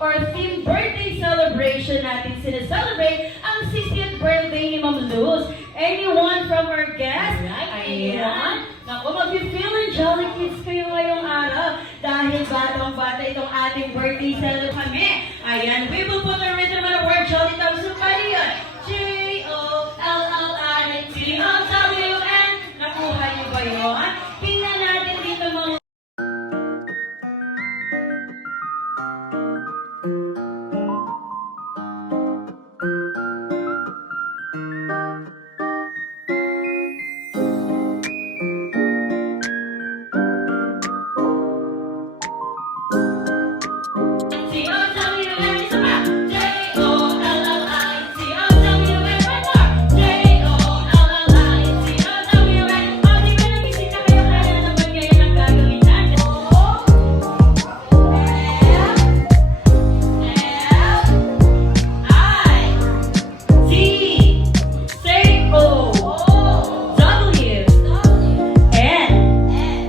or themed birthday celebration natin sineselebrate ang 60th birthday ni Ma'am Luz. Anyone from our guests? Ayan. Naku, mag-feeling jolly kids kayo ngayong araw dahil batang-bata itong ating birthday celebration kami. Ayan, we will put the rhythm on the word jolly tapos pali yun. Jollyton. Nakuha niyo ba yun? Tingnan natin dito mga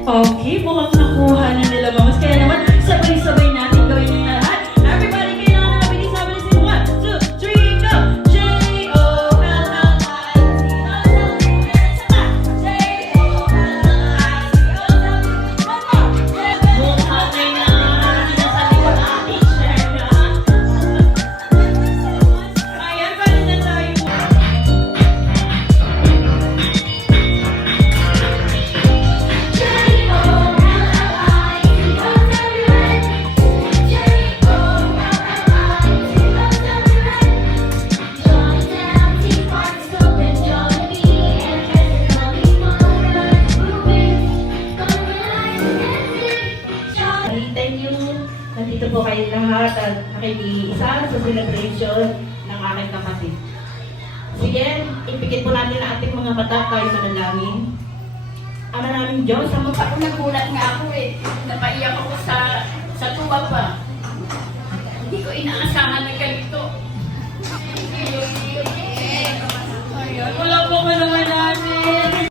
okay, mukhang nakuha na nila mamas. Kaya naman, sabay-sabay natin gawin yung lahat. Everybody, kailangan na mabilis-mabilisin. 1, 2, 3, go! Ayan, pwede na tayo. Thank you. Nandito po kayo lahat at nakikiisa sa celebration ng aking kapatid. Sige, ipikit po natin ang ating mga mata tayo manalangin. Ama namin Diyos, sa mukha ko nagulat nga ako napaiyak ako sa tuwa pa. Hindi ko inaasahan na ganito. Ayun, wala po ka naman namin.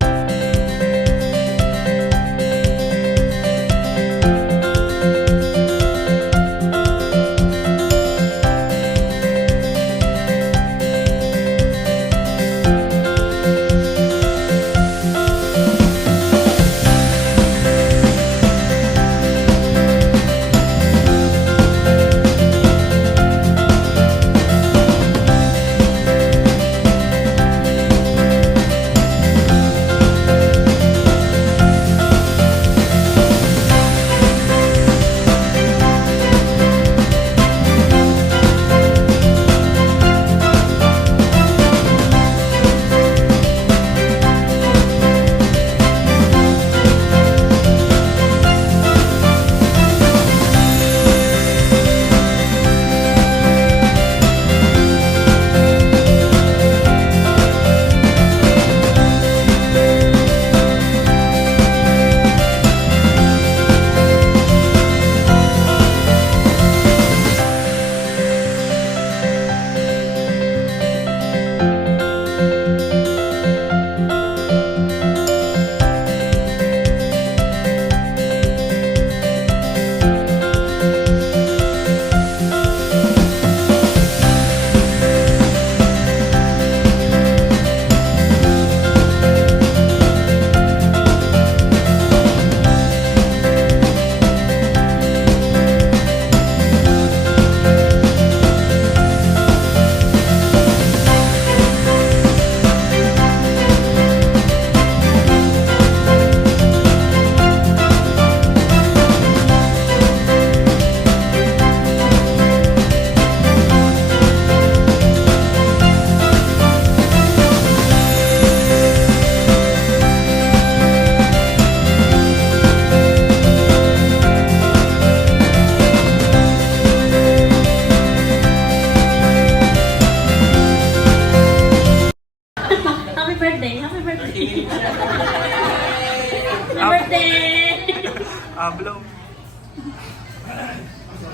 Blow.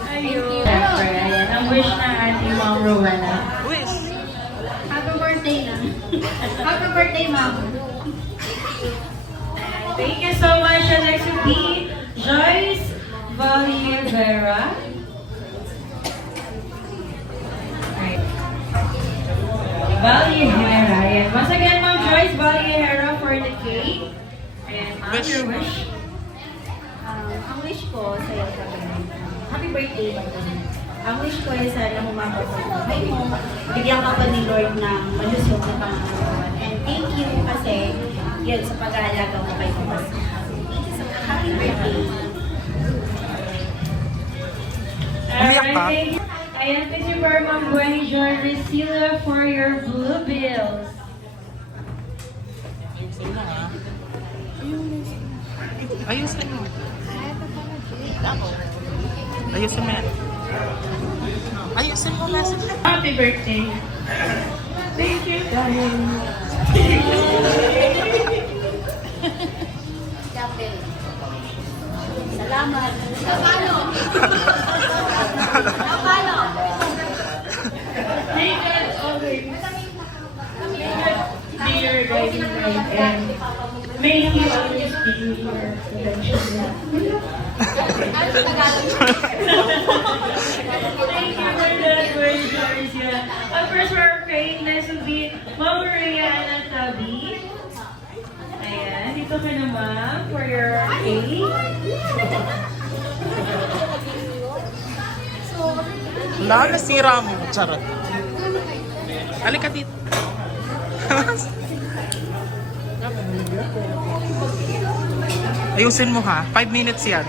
Ayun. Ayan, ang wish na ating Ma'am Rowena. Wish! Happy birthday na. Happy birthday, Ma'am. Thank you so much. And next will be Joyce Valivera. Balihera. Ayan. Once again, Ma'am Joyce Balihera for the cake. And ma'am, Wish. your wish. Ang wish ko sa'yo kagaling. Happy birthday, Pagkain. Ang wish ko ay sana humabot sa buhay mo. Bigyan ka pa ni Lord ng malusog na pangangalaman. And thank you kasi yun sa pag-aalaga mo kay Thomas. Thank you so much. Happy birthday. Umiyak ka? Alright, ayan, thank you for Ma'am Gwen John Resila for your blue bills. Ayusin mo. Ayusin mo yan. Ayusin mo message. Happy birthday. Thank you, darling. Salamat. Napalo. Napalo. May God always be your guiding light and may He always be your protection. Thank you for that word, Georgia. Of course, for our praying list will be Ma'am Maria Anatabi. Ayan, dito ka na ma'am for your cake. Wala, nasira mo. Charot. Halika dito. Ayusin mo ha. 5 minutes yan.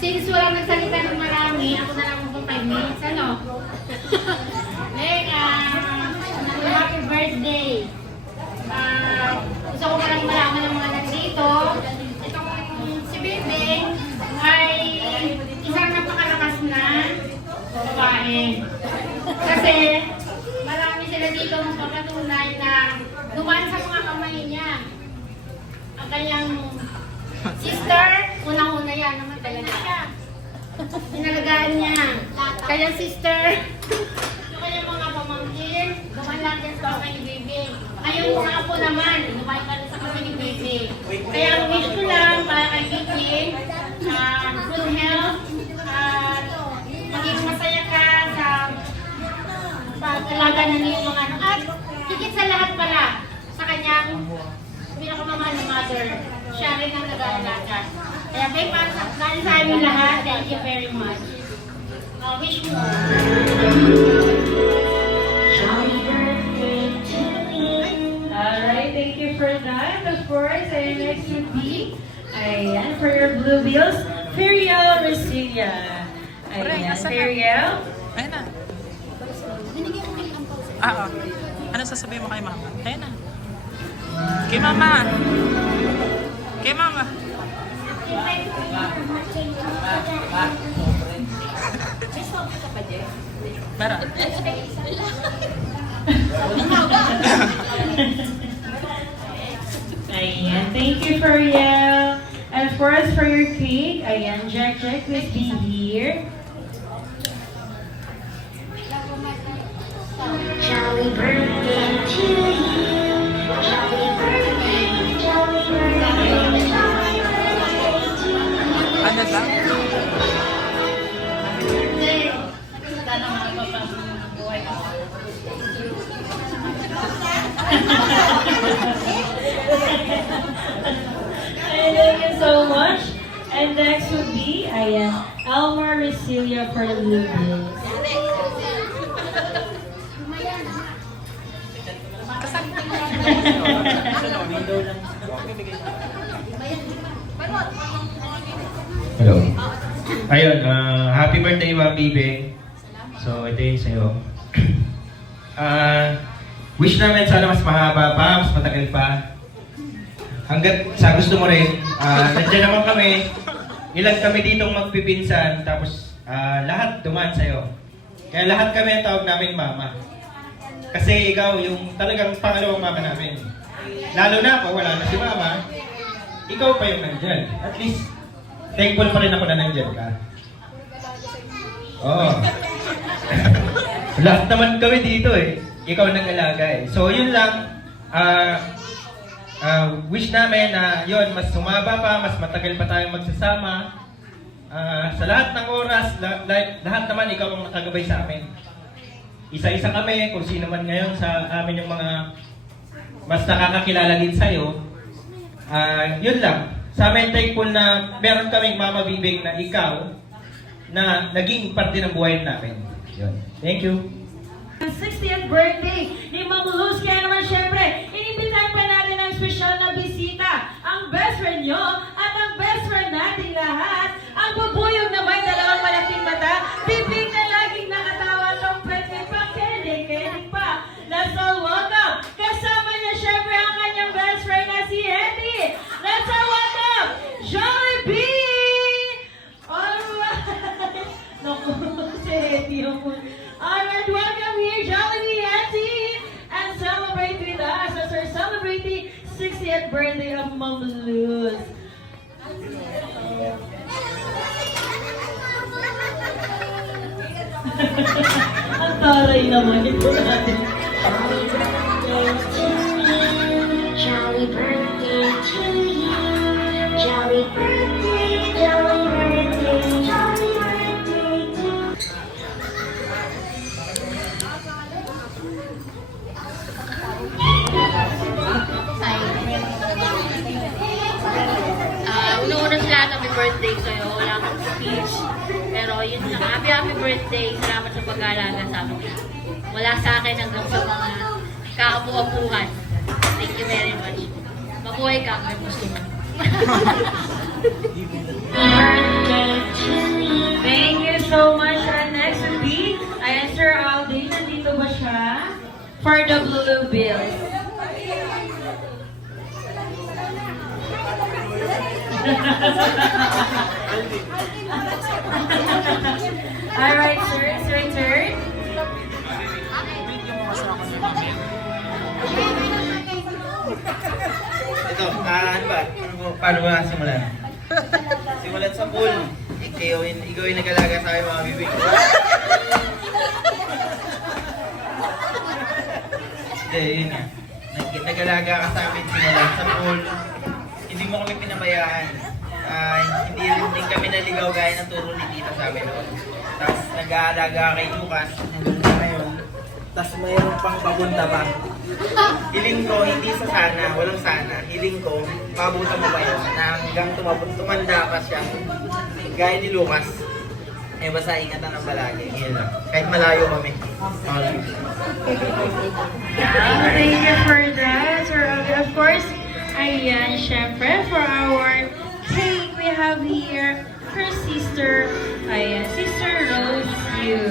Since walang nagsalita ng marami, ako na lang mag 5 minutes, ano? Nek, happy birthday! Gusto ko palang malaman ng mga nandito. Itong si Bebe ay isang napakalakas na babae. Kasi marami sila dito magpapatunay na dumaan sa mga kamay niya. Ang kanyang sister, unang-una yan naman talaga siya. Pinalagaan niya. Kanyang sister, yung kanyang mga pamangkin, dumaan lang yan sa kamay ni Bebe. Ngayon mga apo naman, dumaan ka rin sa kamay ni Bebe. Kaya ang wish ko lang para kay Bebe, good health, maging masaya ka sa pag-alaga ng iyong mga anak. At higit sa lahat pala, sa kanyang pinakamamahal na mother, siya rin ang nag-aalaga. Kaya may para sa dahil sa amin lahat, thank you very much. Wish mo. Alright, thank you for that. Of course, and next would be, ayan, for your blue bills, Feriel Resilia. Ayan, Feriel. Ayun na. Oo. Ano sasabihin mo kay mama? Ayun na. Kay mama. Kay mama. Meron. Ayan, thank you, Feriel. And of course, for your cake, ayan, Jack, please be here. Jolly birthday to you. Jolly birthday, jolly birthday, jolly birthday to you. Ano ba? Sana mga papasok ng buhay ko. Thank you so much. And next would be, ayan, Elmar Resilia for the blue bills. Hello. Ayun, happy birthday Ma'am Bibe. So, ito yung sa'yo. Wish namin sana mas mahaba pa, mas matagal pa. Hanggat sa gusto mo rin, nandiyan naman kami. Ilan kami ditong magpipinsan, tapos lahat dumaan sa'yo. Kaya lahat kami ang tawag namin Mama. Kasi ikaw yung talagang pangalawang mama namin. Lalo na ako, wala na si Mama. Ikaw pa yung nandyan. At least, thankful pa rin ako na nandyan ka. Oo. Lahat naman kami dito eh. Ikaw nag-alaga eh. So yun lang. Wish namin na yun, mas sumaba pa, mas matagal pa tayong magsasama. Sa lahat ng oras, lahat naman ikaw ang nakagabay sa amin. isa-isa kami, kung sino man ngayon sa amin yung mga mas nakakakilala din sa'yo. Yun lang. Sa amin, thankful na meron kaming Mama Bibing na ikaw na naging parte ng buhay namin. Yun. Thank you. 60th birthday ni Ma'am Luz. Kaya naman syempre, inibitahan pa natin ang special na bisita, ang best friend nyo at ang best friend nating lahat. Ang bubuyog na may dalawang malaking mata, bibig na laging nakatawa, komplet may pakilig pa. Let's all welcome, kasama niya syempre ang kanyang best friend na si Hetty. Let's all welcome, Jollibee! Alright! Naku, si Hetty ako. Alright, welcome here, Jollibee Hetty! And celebrate with us as we're celebrating 60th birthday of Ma'am Luz. Ang taray naman ito natin. Jolly birthday to you. Jolly birthday, jolly birthday, jolly birthday to you. Una-una sa lahat, happy birthday sa'yo. Wala akong speech. Pero yun lang, happy birthday. Salamat sa pag-aalaga sa amin. Wala sa akin hanggang sa mga kaapu-apuhan. Thank you very much. Mabuhay ka, may gusto mo. Thank you so much. And next would be, ayan Sir Aldi, nandito ba siya? For the Blue Bills. Alright, sir, it's your turn. Ito, ano ba? Paano ba simulan? Simulan sa pool. Ikaw yung nag-alaga sa akin mga bibig. Hindi, yun nga. Nag-alaga ka sa amin simulan sa pool. Hindi mo kami pinabayaan. Hindi rin din kami naligaw gaya ng turo ni Tita sa amin noon. Tapos nag-aalaga kay Lucas, hanggang sa ngayon. Tapos mayroon pang papunta pa. Hiling ko, hindi sa sana, walang sana. Hiling ko, pabuta mo ba yun? Na hanggang tumanda pa siya. Gaya ni Lucas. Eh basta ingatan ang palagi. Yun lang. Kahit malayo kami. Thank you for that, Sir Aldi. Of course, ayan, syempre, for our cake, we have here her sister, ayan, Sister Rose Yu.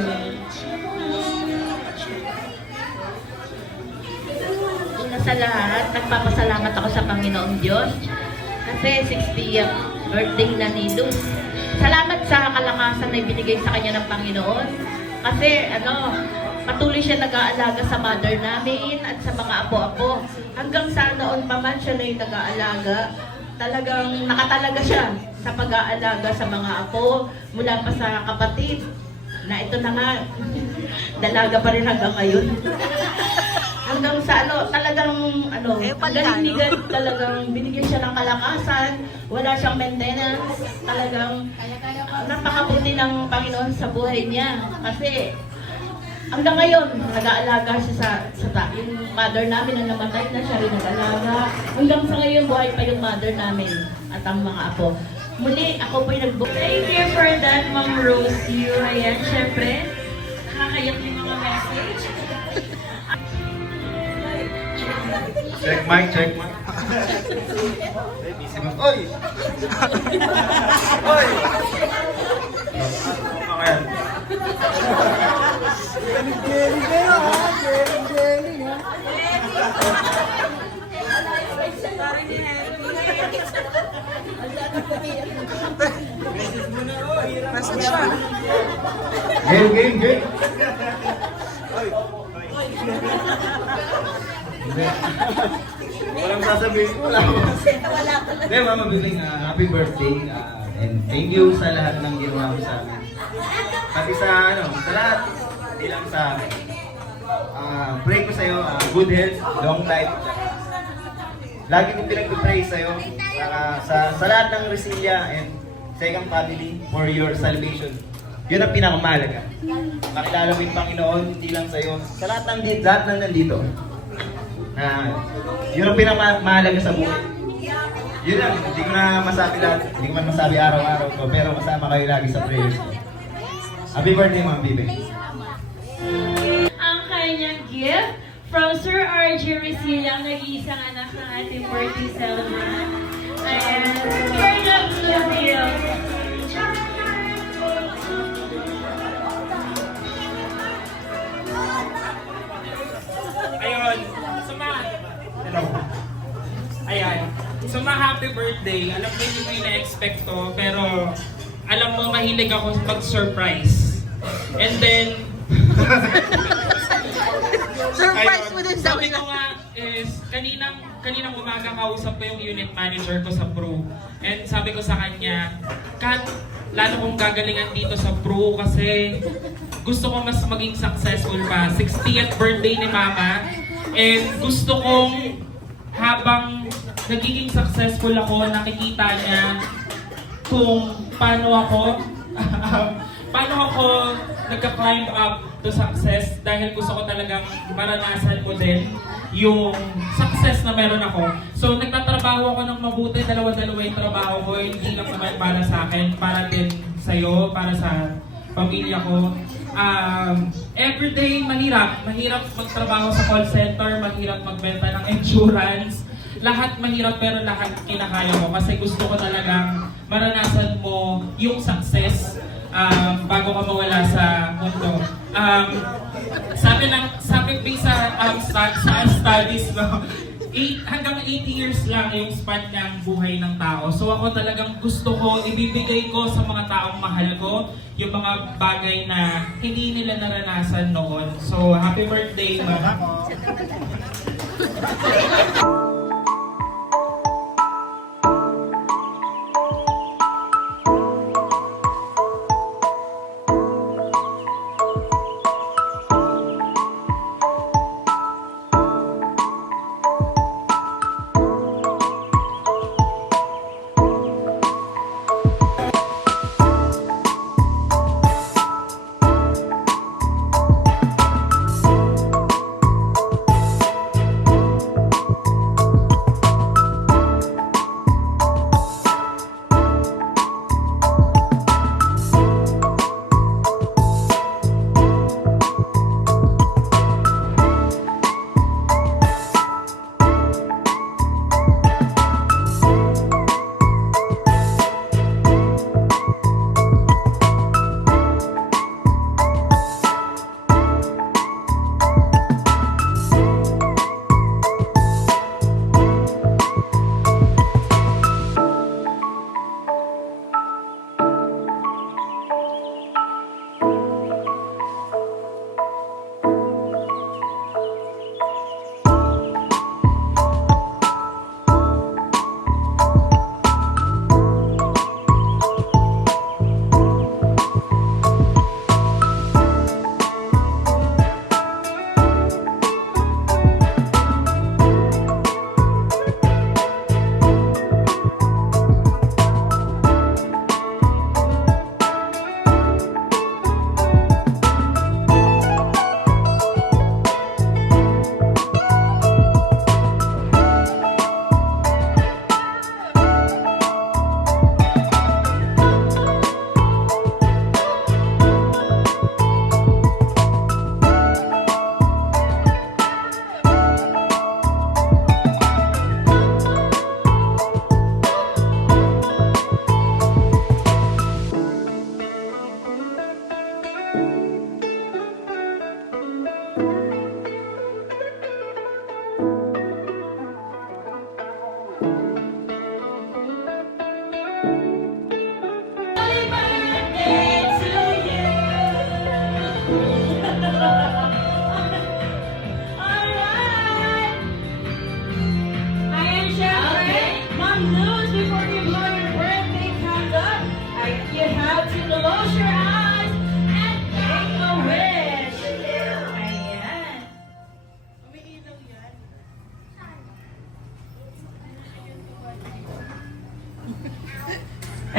Una sa lahat, nagpapasalamat ako sa Panginoong Diyos kasi 60th birthday na ni Luz. Salamat sa kalakasan na ibinigay sa kanya ng Panginoon kasi patuloy siya nag-aalaga sa mother namin at sa mga apo-apo. Hanggang sa noon pa man siya na yung nag-aalaga, talagang nakatalaga siya sa pag-aalaga sa mga apo mula pa sa kapatid na ito na nga, dalaga pa rin hanggang ngayon. Hanggang sa talagang galing-ligan, talagang binigyan siya ng kalakasan, wala siyang maintenance, talagang napakabuti ng Panginoon sa buhay niya. Kasi hanggang ngayon, nag-aalaga siya yung mother namin na namatay na siya rin nag-aalaga. Hanggang sa ngayon, buhay pa yung mother namin at ang mga apo. Muli, ako po yung nag-book. Thank you for that, Ma'am Rose Yu. Ayan, syempre, nakakayak yung mga message. Check mic, check mic. Oy! Oy! Ayan. Nasaan siya? Game. Walang sasabihin ko lang. Hindi, Mama Bibing, happy birthday. And thank you sa lahat ng ginawa mo sa amin. Pati sa lahat, hindi lang sa amin. Pray ko sa'yo, good health, long life. Lagi kong pinag-pray sa'yo sa lahat ng Resilia and Second Family for your salvation. Yun ang pinakamahalaga. Makilala mo yung Panginoon, hindi lang sa'yo. Sa lahat ng nandito. Yun ang pinakamahalaga sa buhay. Yun lang, hindi ko na masabi lahat. Hindi ko man masabi araw-araw ko, pero kasama kayo lagi sa prayers. Happy birthday, Ma'am Bibe. Ang kanyang gift from Sir R.J. Resilang, nag-iisang anak ng ating birthday celebrant. Ayan, turn up the wheel. Ayun. Hello. Ayan. So, happy birthday. Alam ko hindi mo yung na-expect to, pero alam mo, mahilig ako mag-surprise. And then, Surprise mo din daw. sabi ko nga is, kaninang umaga kausap ko yung unit manager ko sa Pro. And sabi ko sa kanya, Kat, lalo kong gagalingan dito sa Pro kasi gusto ko mas maging successful pa. 60th birthday ni Mama. And gusto kong habang nagiging successful ako, nakikita niya kung paano ako nagka-climb up to success dahil gusto ko talagang maranasan mo din yung success na meron ako. So nagtatrabaho ako ng mabuti, dalawa-dalawa yung trabaho ko, hindi lang naman para sa akin, para din sa'yo, para sa pamilya ko. Everyday mahirap magtrabaho sa call center, mahirap magbenta ng insurance. Lahat mahirap pero lahat kinakaya ko kasi gusto ko talagang maranasan mo yung success bago ka mawala sa mundo. Sabi sa studies, no, hanggang 80 years lang yung span ng buhay ng tao. So ako talagang gusto ko, ibibigay ko sa mga taong mahal ko yung mga bagay na hindi nila naranasan noon. So happy birthday, Mama.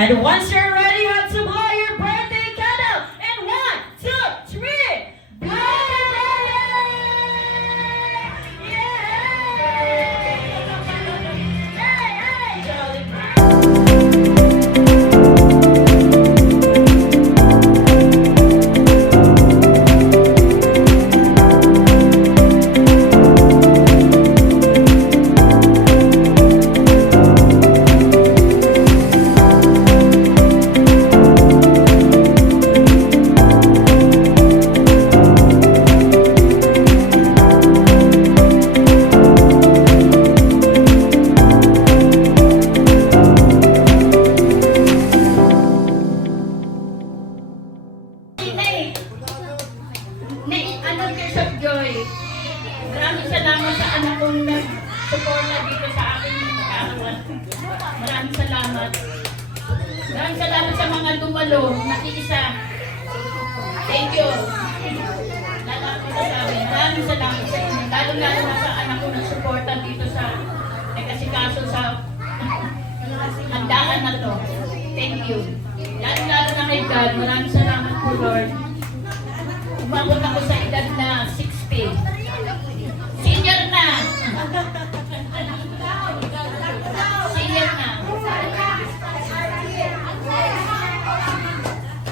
And once you're ready, you have to blow your birthday candle. mga dumalo, nakiisa. Thank you. Maraming salamat sa inyo. Lalo-lalo na sa anak ko na suporta dito sa nagkasikaso sa handaan na to. Thank you. Lalo-lalo na kay God. Maraming salamat po, Lord. Umabot ako sa edad na 60. Senior na. Senior na.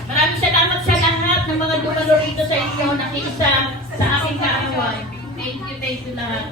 Maraming salamat sa lahat ng mga dumalo rito sa inyo, nakiisa sa aking kaarawan. Thank you lahat.